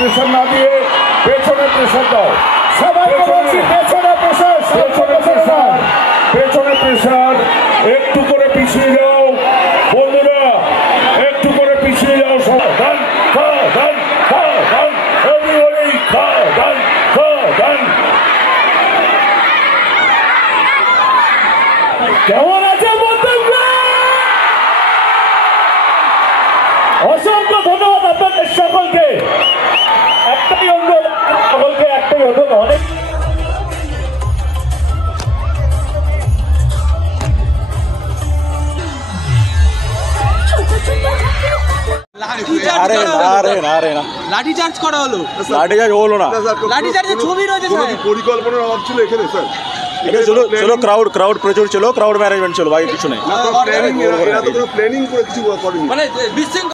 Pressure না দিয়ে পেছনে প্রেশার দাও, সবাইকে বলছি পেছনে প্রেশার, পেছনে প্রেশার, পেছনে প্রেশার। একটু করে পিছিয়ে যাও বন্ধুরা, একটু করে পিছিয়ে যাও সবাই। ডান ডান ডান, এভরিবডি ডান ডান। কেমন আছে বন্ধুরা? অসংখ্য ধন্যবাদ আপনাদের সকলকে। একটাই অনুরোধ, সকলকে একটাই অনুরোধ, অনেক লাঠিচার্জ করা হলো, লাঠিচার্জ হলো না, লাঠিচার্জের ছবি রয়েছে পরিকল্পনার অভাব ছিল এখানে স্যার। চলো চলো, ক্রাউড প্রচুর ছিল, ক্রাউড ম্যানেজমেন্ট ছিল ভাই, কিছু নেই। প্ল্যানিং করে কিছু করেনি মানে বিশৃঙ্খলা